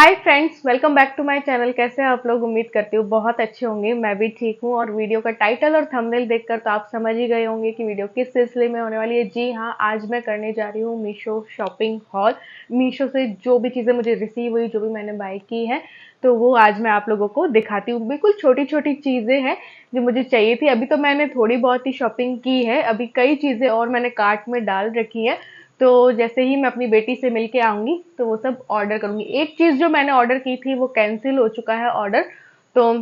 Hi friends, welcome back to my channel. कैसे हैं आप लोग? उम्मीद करती हूँ बहुत अच्छे होंगे। मैं भी ठीक हूँ। और वीडियो का टाइटल और थंबनेल देखकर तो आप समझ ही गए होंगे कि वीडियो किस सिलसिले में होने वाली है। जी हाँ, आज मैं करने जा रही हूँ मीशो शॉपिंग हॉल। मीशो से जो भी चीज़ें मुझे रिसीव हुई, जो भी मैंने बाय की है, तो वो आज मैं आप लोगों को दिखाती हूँ। बिल्कुल छोटी छोटी चीज़ें हैं जो मुझे चाहिए थी। अभी तो मैंने थोड़ी बहुत ही शॉपिंग की है, अभी कई चीज़ें और मैंने कार्ट में डाल रखी है। तो जैसे ही मैं अपनी बेटी से मिलके आऊंगी तो वो सब ऑर्डर करूंगी। एक चीज जो मैंने ऑर्डर की थी वो कैंसिल हो चुका है ऑर्डर, तो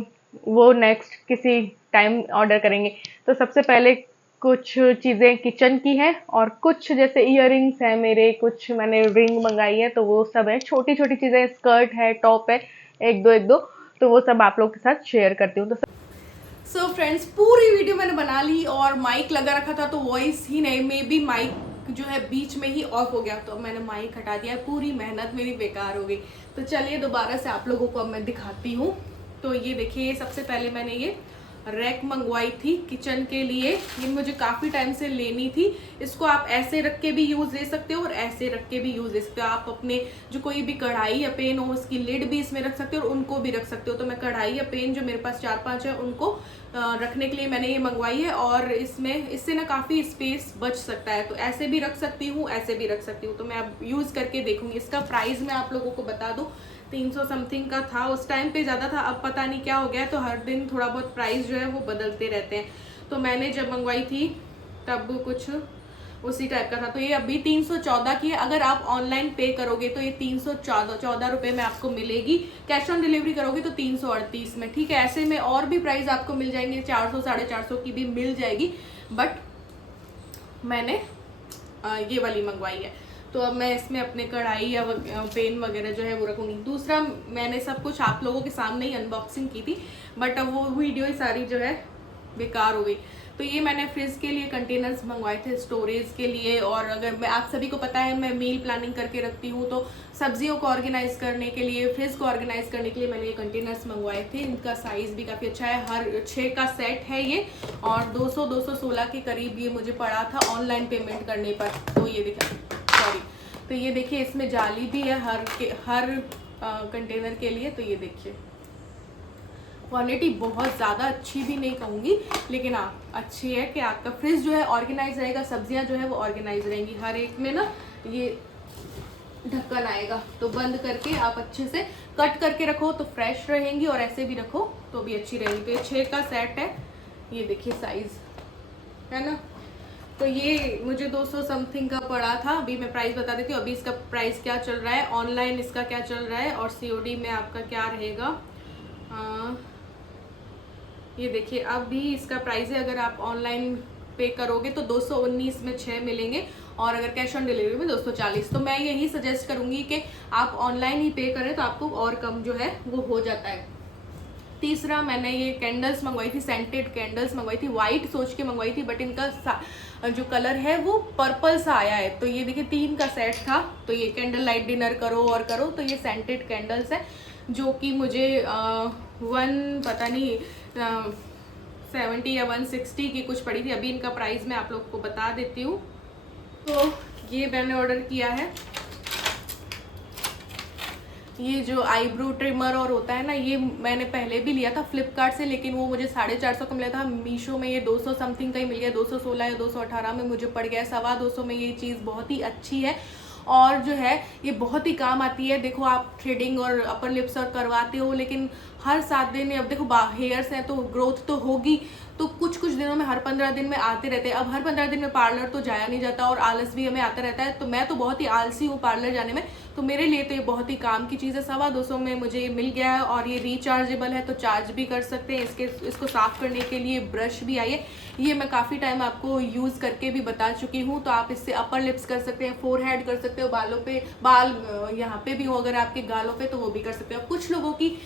वो नेक्स्ट किसी टाइम ऑर्डर करेंगे। तो सबसे पहले कुछ चीजें किचन की हैं और कुछ जैसे इयररिंग्स है मेरे, कुछ मैंने रिंग मंगाई है, तो वो सब है। छोटी छोटी चीजें, स्कर्ट है, टॉप है, एक दो, तो वो सब आप लोग के साथ शेयर करती हूँ। तो सो फ्रेंड्स, पूरी वीडियो मैंने बना ली और माइक लगा रखा था तो वॉइस ही नहीं, मे बी माइक जो है बीच में ही ऑफ हो गया, तो मैंने माइक हटा दिया। पूरी मेहनत मेरी बेकार हो गई। तो चलिए दोबारा से आप लोगों को अब मैं दिखाती हूँ। तो ये देखिए, सबसे पहले मैंने ये रैक मंगवाई थी किचन के लिए। ये मुझे काफ़ी टाइम से लेनी थी। इसको आप ऐसे रख के भी यूज़ ले सकते हो और ऐसे रख के भी यूज़ ले सकते हो। आप अपने जो कोई भी कढ़ाई या पेन हो उसकी लिड भी इसमें रख सकते हो और उनको भी रख सकते हो। तो मैं कढ़ाई या पेन जो मेरे पास 4-5 है उनको रखने के लिए मैंने ये मंगवाई है। और इससे ना काफ़ी स्पेस बच सकता है। तो ऐसे भी रख सकती हूँ, ऐसे भी रख सकती हूँ। तो मैं अब यूज़ करके देखूंगी। इसका प्राइस मैं आप लोगों को बता दूँ, 300 समथिंग का था उस टाइम पे, ज़्यादा था। अब पता नहीं क्या हो गया है, तो हर दिन थोड़ा बहुत प्राइस जो है वो बदलते रहते हैं। तो मैंने जब मंगवाई थी तब कुछ उसी टाइप का था। तो ये अभी 314 की है। अगर आप ऑनलाइन पे करोगे तो ये 314 रुपये में आपको मिलेगी। कैश ऑन डिलीवरी करोगे तो 338 में। ठीक है, ऐसे में और भी प्राइस आपको मिल जाएंगे, 400 450 की भी मिल जाएगी। बट मैंने ये वाली मंगवाई है। तो अब मैं इसमें अपने कढ़ाई या पेन वगैरह जो है वो रखूंगी। दूसरा, मैंने सब कुछ आप लोगों के सामने ही अनबॉक्सिंग की थी, बट अब वो वीडियो ही सारी जो है बेकार हो गई। तो ये मैंने फ्रिज के लिए कंटेनर्स मंगवाए थे, स्टोरेज के लिए। और अगर मैं, आप सभी को पता है मैं मील प्लानिंग करके रखती हूँ, तो सब्जियों को ऑर्गेनाइज करने के लिए, फ्रिज को ऑर्गेनाइज करने के लिए मैंने ये कंटेनर्स मंगवाए थे। इनका साइज भी काफ़ी अच्छा है, हर 6 का सेट है ये। और 216 के करीब ये मुझे पड़ा था ऑनलाइन पेमेंट करने पर। तो ये देखिए, सॉरी, तो ये देखिए इसमें जाली भी है हर कंटेनर के लिए। तो ये देखिए, क्वालिटी बहुत ज़्यादा अच्छी भी नहीं कहूँगी, लेकिन हाँ अच्छी है कि आपका फ्रिज जो है ऑर्गेनाइज रहेगा, सब्जियां जो है वो ऑर्गेनाइज रहेंगी। हर एक में ना ये ढक्कन आएगा, तो बंद करके आप अच्छे से कट करके रखो तो फ्रेश रहेंगी, और ऐसे भी रखो तो भी अच्छी रहेंगी। तो ये 6 का सेट है, ये देखिए साइज है ना। तो ये मुझे 200 समथिंग का पड़ा था। अभी मैं प्राइस बता देती हूँ, अभी इसका प्राइस क्या चल रहा है, ऑनलाइन इसका क्या चल रहा है और सीओडी में आपका क्या रहेगा। ये देखिए, अब भी इसका प्राइस है, अगर आप ऑनलाइन पे करोगे तो 219 में 6 मिलेंगे, और अगर कैश ऑन डिलीवरी में 240। तो मैं यही सजेस्ट करूंगी कि आप ऑनलाइन ही पे करें तो आपको और कम जो है वो हो जाता है। तीसरा, मैंने ये कैंडल्स मंगवाई थी, सेंटेड कैंडल्स मंगवाई थी। वाइट सोच के मंगवाई थी, बट इनका जो कलर है वो पर्पल सा आया है। तो ये देखिए 3 का सेट था। तो ये कैंडल लाइट डिनर करो और करो, तो ये सेंटेड कैंडल्स है, जो कि मुझे पता नहीं 70 या 160 की कुछ पड़ी थी। अभी इनका प्राइस मैं आप लोग को बता देती हूँ। तो ये मैंने ऑर्डर किया है, ये जो आईब्रो ट्रिमर और होता है ना, ये मैंने पहले भी लिया था फ्लिपकार्ट से, लेकिन वो मुझे 450 का मिला था। मीशो में ये 200 समथिंग का ही मिल गया, 216 या 218 में मुझे पड़ गया। 225 में ये चीज़ बहुत ही अच्छी है, और जो है ये बहुत ही काम आती है। देखो, आप थ्रेडिंग और अपर लिप्स और करवाते हो, लेकिन हर 7 दिन में, अब देखो हेयर्स हैं तो ग्रोथ तो होगी, तो कुछ कुछ दिनों में, हर 15 दिन में आते रहते हैं। अब हर 15 दिन में पार्लर तो जाया नहीं जाता, और आलस भी हमें आता रहता है। तो मैं तो बहुत ही आलसी हूँ पार्लर जाने में, तो मेरे लिए तो ये बहुत ही काम की चीज़ है। 225 में मुझे ये मिल गया है, और ये रिचार्जेबल है, तो चार्ज भी कर सकते हैं। इसको साफ़ करने के लिए ब्रश भी आई है। ये मैं काफ़ी टाइम आपको यूज़ करके भी बता चुकी हूँ। तो आप इससे अपर लिप्स कर सकते हैं, फोरहेड कर सकते हो, बालों पे, बाल यहाँ पे भी हो अगर आपके गालों पे, तो वो भी कर सकते हो। कुछ लोगों की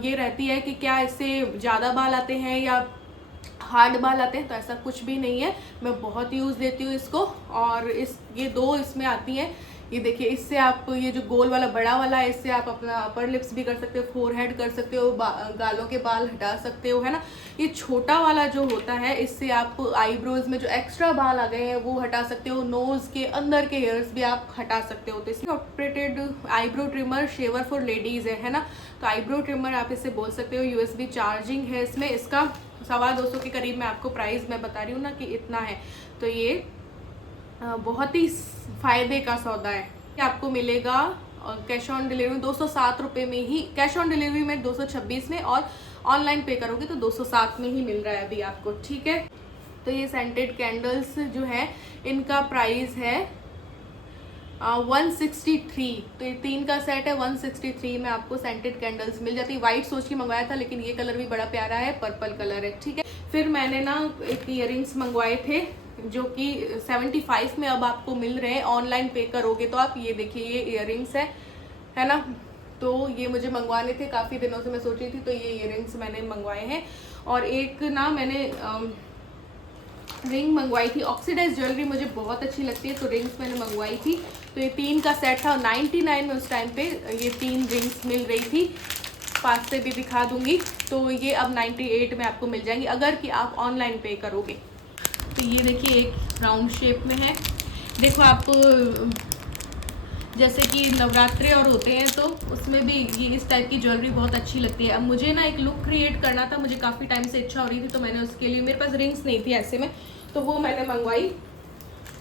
ये रहती है कि क्या इससे ज़्यादा बाल आते हैं या हार्ड बाल आते हैं, तो ऐसा कुछ भी नहीं है। मैं बहुत यूज़ देती हूँ इसको। और ये 2 इसमें आती हैं, ये देखिए, इससे आप ये जो गोल वाला बड़ा वाला है, इससे आप अपना अपर लिप्स भी कर सकते हो, फोरहेड कर सकते हो, गालों के बाल हटा सकते हो, है ना। ये छोटा वाला जो होता है, इससे आप आईब्रोज में जो एक्स्ट्रा बाल आ गए हैं वो हटा सकते हो, नोज के अंदर के हेयर्स भी आप हटा सकते हो। तो इसमें operated eyebrow trimmer shaver for ladies है ना। तो आईब्रो ट्रिमर आप इससे बोल सकते हो। USB चार्जिंग है इसमें, इसका 250 के करीब मैं आपको प्राइस मैं बता रही हूँ ना कि इतना है। तो ये बहुत ही फ़ायदे का सौदा है। आपको मिलेगा कैश ऑन डिलीवरी 207 रुपये में ही, कैश ऑन डिलीवरी में 226 में, और ऑनलाइन पे करोगे तो 207 में ही मिल रहा है अभी आपको, ठीक है। तो ये सेंटेड कैंडल्स जो है इनका प्राइस है 163। तो ये 3 का सेट है, 163 में आपको सेंटेड कैंडल्स मिल जाती है। वाइट सोच के मंगवाया था, लेकिन ये कलर भी बड़ा प्यारा है, पर्पल कलर है, ठीक है। फिर मैंने ना एक ईयरिंग्स मंगवाए थे जो कि 75 में अब आपको मिल रहे हैं, ऑनलाइन पे करोगे तो आप। ये देखिए, ये ईयरिंग्स है ना। तो ये मुझे मंगवाने थे, काफ़ी दिनों से मैं सोच रही थी, तो ये ईयरिंग्स मैंने मंगवाए हैं। और एक ना मैंने रिंग मंगवाई थी, ऑक्सीडाइज ज्वेलरी मुझे बहुत अच्छी लगती है, तो रिंग्स मैंने मंगवाई थी। तो ये 3 का सेट था, 99 में उस टाइम पे ये 3 रिंग्स मिल रही थी। पास से भी दिखा दूंगी। तो ये अब 98 में आपको मिल जाएंगी अगर कि आप ऑनलाइन पे करोगे। तो ये देखिए, एक राउंड शेप में है। देखो, आपको जैसे कि नवरात्रे और होते हैं तो उसमें भी ये इस टाइप की ज्वेलरी बहुत अच्छी लगती है। अब मुझे ना एक लुक क्रिएट करना था, मुझे काफ़ी टाइम से इच्छा हो रही थी, तो मैंने उसके लिए, मेरे पास रिंग्स नहीं थी ऐसे में, तो वो मैंने मंगवाई।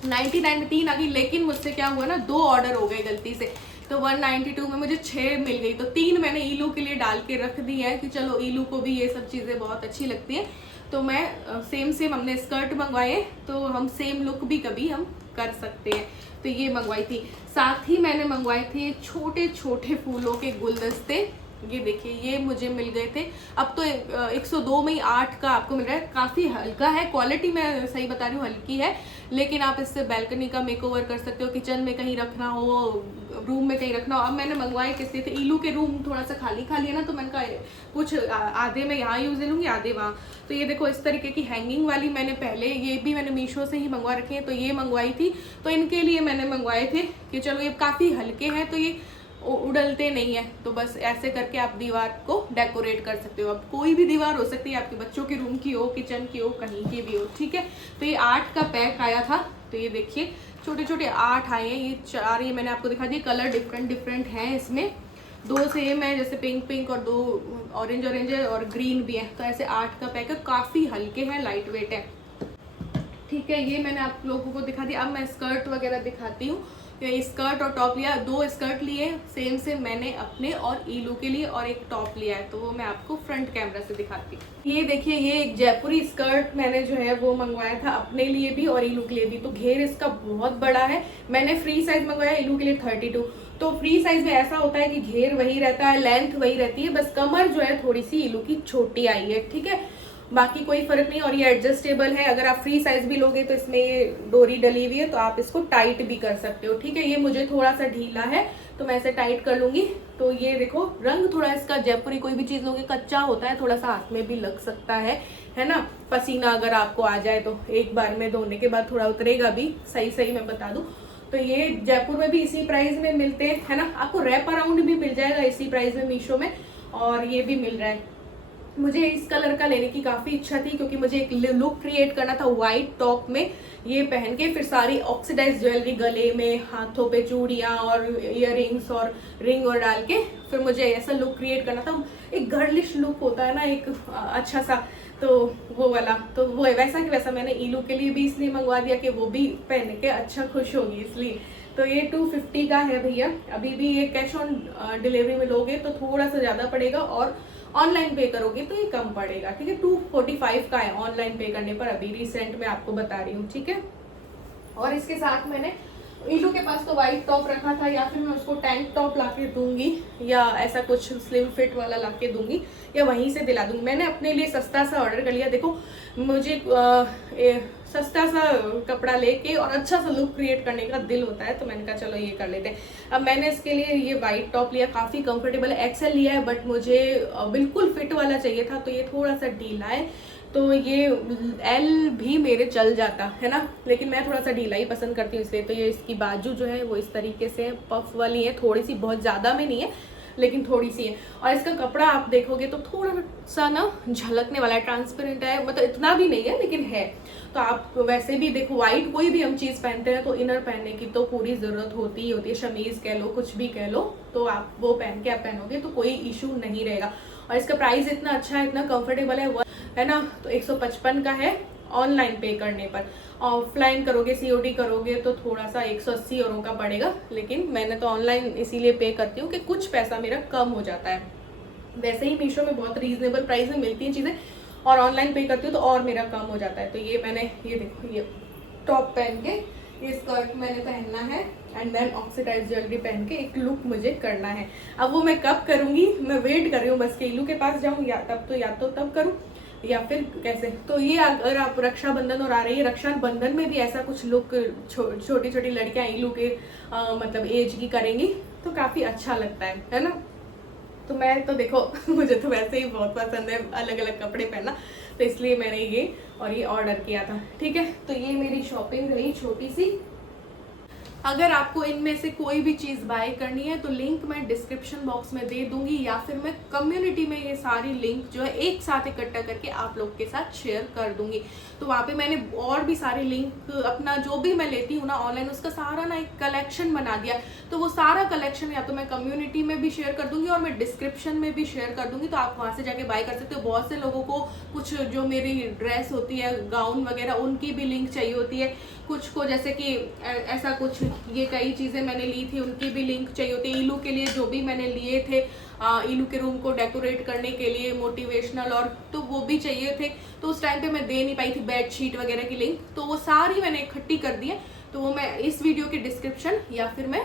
99 में 3 आ गई, लेकिन मुझसे क्या हुआ ना, 2 ऑर्डर हो गए गलती से, तो 192 में मुझे 6 मिल गई। तो 3 मैंने ईलू के लिए डाल के रख दी है कि चलो ईलू को भी ये सब चीज़ें बहुत अच्छी लगती है। तो मैं सेम हमने स्कर्ट मंगवाए, तो हम सेम लुक भी कभी हम कर सकते हैं। तो ये मंगवाई थी। साथ ही मैंने मंगवाए थे छोटे छोटे फूलों के गुलदस्ते। ये देखिए, ये मुझे मिल गए थे। अब तो 102 में ही 8 का आपको मिल रहा है। काफ़ी हल्का है, क्वालिटी मैं सही बता रही हूँ, हल्की है, लेकिन आप इससे बैल्कनी का मेकओवर कर सकते हो, किचन में कहीं रखना हो, रूम में कहीं रखना हो। अब मैंने मंगवाए किस लिए थे, ईलू के रूम थोड़ा सा खाली खाली है ना, तो मैंने कहा कुछ आधे में यहाँ यूज़ ले लूँगी, आधे वहाँ। तो ये देखो, इस तरीके की हैंगिंग वाली मैंने पहले, ये भी मैंने मीशो से ही मंगवा रखी है, तो ये मंगवाई थी। तो इनके लिए मैंने मंगवाए थे कि चलो ये काफ़ी हल्के हैं, तो ये उड़लते नहीं है, तो बस ऐसे करके आप दीवार को डेकोरेट कर सकते हो। अब कोई भी दीवार हो सकती है, आपके बच्चों के रूम की हो, किचन की हो, कहीं की भी हो, ठीक है। तो ये 8 का पैक आया था। तो ये देखिए, छोटे छोटे 8 आए हैं। ये 4 ये मैंने आपको दिखा दिया, कलर डिफरेंट हैं इसमें। 2 सेम है, जैसे पिंक और 2 ऑरेंज है, और ग्रीन भी है। तो ऐसे 8 का पैक है, काफ़ी हल्के हैं, लाइट वेट है, ठीक है। ये मैंने आप लोगों को दिखा दिया। अब मैं स्कर्ट वगैरह दिखाती हूँ। स्कर्ट और टॉप लिया, 2 स्कर्ट लिए सेम मैंने अपने और ईलू के लिए, और एक टॉप लिया है, तो वो मैं आपको फ्रंट कैमरा से दिखाती हूँ। ये देखिए, ये एक जयपुरी स्कर्ट मैंने जो है वो मंगवाया था अपने लिए भी और ईलू के लिए भी। तो घेर इसका बहुत बड़ा है। मैंने फ्री साइज मंगवाया, ईलू के लिए 32। तो फ्री साइज में ऐसा होता है कि घेर वही रहता है, लेंथ वही रहती है, बस कमर जो है थोड़ी सी ईलू की छोटी आई है, ठीक है, बाकी कोई फर्क नहीं। और ये एडजस्टेबल है, अगर आप फ्री साइज भी लोगे तो इसमें ये डोरी डली हुई है, तो आप इसको टाइट भी कर सकते हो, ठीक है। ये मुझे थोड़ा सा ढीला है, तो मैं इसे टाइट कर लूंगी। तो ये देखो, रंग थोड़ा इसका जयपुरी, कोई भी चीज लोगे कच्चा होता है, थोड़ा सा हाथ में भी लग सकता है ना। पसीना अगर आपको आ जाए तो एक बार में धोने के बाद थोड़ा उतरेगा भी, सही मैं बता दूं। तो ये जयपुर में भी इसी प्राइस में मिलते हैं, है ना। आपको रैप अराउंड भी मिल जाएगा इसी प्राइस में मीशो में, और ये भी मिल रहा है। मुझे इस कलर का लेने की काफ़ी इच्छा थी, क्योंकि मुझे एक लुक क्रिएट करना था व्हाइट टॉप में, ये पहन के फिर सारी ऑक्सीडाइज ज्वेलरी गले में, हाथों पे चूड़ियाँ और इयररिंग्स और रिंग और डाल के फिर मुझे ऐसा लुक क्रिएट करना था। एक गर्लिश लुक होता है ना, एक अच्छा सा, तो वो वाला, तो वो वैसा कि वैसा मैंने ईलू के लिए भी इसलिए मंगवा दिया कि वो भी पहन के अच्छा खुश होगी, इसलिए। तो ये 250 का है भैया। अभी भी ये कैश ऑन डिलीवरी में लोगे तो थोड़ा सा ज़्यादा पड़ेगा, और ऑनलाइन पे करोगे तो ये कम पड़ेगा, ठीक है। 245 का है ऑनलाइन पे करने पर, अभी रिसेंट में आपको बता रही हूँ, ठीक है। और इसके साथ मैंने ईलू के पास तो वाइट टॉप रखा था, या फिर मैं उसको टैंक टॉप ला के दूंगी, या ऐसा कुछ स्लिम फिट वाला ला के दूंगी, या वहीं से दिला दूंगी। मैंने अपने लिए सस्ता सा ऑर्डर कर लिया। देखो, मुझे सस्ता सा कपड़ा लेके और अच्छा सा लुक क्रिएट करने का दिल होता है, तो मैंने कहा चलो ये कर लेते हैं। अब मैंने इसके लिए ये वाइट टॉप लिया, काफ़ी कंफर्टेबल है, एक्सेल लिया है, बट मुझे बिल्कुल फिट वाला चाहिए था, तो ये थोड़ा सा ढीला है, तो ये एल भी मेरे चल जाता है ना, लेकिन मैं थोड़ा सा ढीला ही पसंद करती हूँ इसलिए। तो ये इसकी बाजू जो है वो इस तरीके से पफ वाली है, थोड़ी सी, बहुत ज़्यादा में नहीं है लेकिन थोड़ी सी है। और इसका कपड़ा आप देखोगे तो थोड़ा सा ना झलकने वाला है, ट्रांसपेरेंट है, मतलब इतना भी नहीं है लेकिन है। तो आप वैसे भी देखो, वाइट कोई भी हम चीज़ पहनते हैं तो इनर पहनने की तो पूरी ज़रूरत होती ही होती है, शमीज़ कह लो, कुछ भी कह लो, तो आप वो पहन के आप पहनोगे तो कोई इशू नहीं रहेगा। और इसका प्राइस इतना अच्छा है, इतना कंफर्टेबल है ना। तो 155 का है ऑनलाइन पे करने पर। ऑफलाइन करोगे, सीओडी करोगे तो थोड़ा सा 180 € का पड़ेगा, लेकिन मैंने तो ऑनलाइन इसीलिए पे करती हूँ कि कुछ पैसा मेरा कम हो जाता है। वैसे ही मीशो में बहुत रीजनेबल प्राइस में मिलती हैं चीज़ें, और ऑनलाइन पे करती हूँ तो और मेरा कम हो जाता है। तो ये मैंने, ये देखो, ये टॉप पहन के, ये स्कर्ट मैंने पहनना है, एंड देन ऑक्सीडाइज ज्वेलरी पहन के एक लुक मुझे करना है। अब वो मैं कब करूँगी, मैं वेट कर रही हूँ बस कि इलू के पास जाऊँ, या तो तब करूँ या फिर कैसे। तो ये अगर आप रक्षाबंधन और आ रही है, रक्षाबंधन में भी ऐसा कुछ लुक छोटी छोटी लड़कियां इलू के मतलब एज की करेंगी तो काफ़ी अच्छा लगता है ना। तो मैं तो देखो मुझे तो वैसे ही बहुत पसंद है अलग अलग कपड़े पहनना, तो इसलिए मैंने ये ऑर्डर किया था। ठीक है, तो ये मेरी शॉपिंग रही छोटी सी। अगर आपको इनमें से कोई भी चीज़ बाय करनी है तो लिंक मैं डिस्क्रिप्शन बॉक्स में दे दूंगी, या फिर मैं कम्युनिटी में ये सारी लिंक जो है एक साथ इकट्ठा करके आप लोग के साथ शेयर कर दूंगी। तो वहाँ पे मैंने और भी सारी लिंक, अपना जो भी मैं लेती हूँ ना ऑनलाइन, उसका सारा ना एक कलेक्शन बना दिया। तो वो सारा कलेक्शन या तो मैं कम्युनिटी में भी शेयर कर दूंगी और मैं डिस्क्रिप्शन में भी शेयर कर दूंगी, तो आप वहाँ से जाके बाय कर सकते हो। बहुत से लोगों को कुछ जो मेरी ड्रेस होती है, गाउन वगैरह, उनकी भी लिंक चाहिए होती है। कुछ को जैसे कि ऐसा कुछ, ये कई चीज़ें मैंने ली थी, उनकी भी लिंक चाहिए होती है। इलू के लिए जो भी मैंने लिए थे, इलू के रूम को डेकोरेट करने के लिए मोटिवेशनल, और तो वो भी चाहिए थे। तो उस टाइम पे मैं दे नहीं पाई थी बेडशीट वगैरह की लिंक, तो वो सारी मैंने इकट्ठी कर दी है। तो वो मैं इस वीडियो के डिस्क्रिप्शन या फिर मैं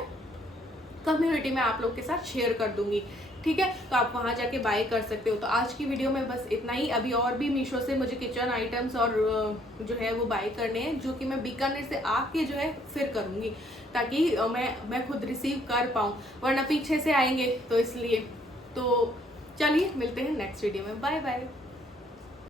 कम्युनिटी में आप लोग के साथ शेयर कर दूंगी। ठीक है, तो आप वहां जाके बाय कर सकते हो। तो आज की वीडियो में बस इतना ही। अभी और भी मीशो से मुझे किचन आइटम्स और जो है वो बाय करने हैं, जो कि मैं बीकानेर से आके जो है फिर करूंगी, ताकि मैं खुद रिसीव कर पाऊँ, वरना पीछे से आएंगे, तो इसलिए। तो चलिए मिलते हैं नेक्स्ट वीडियो में। Bye bye.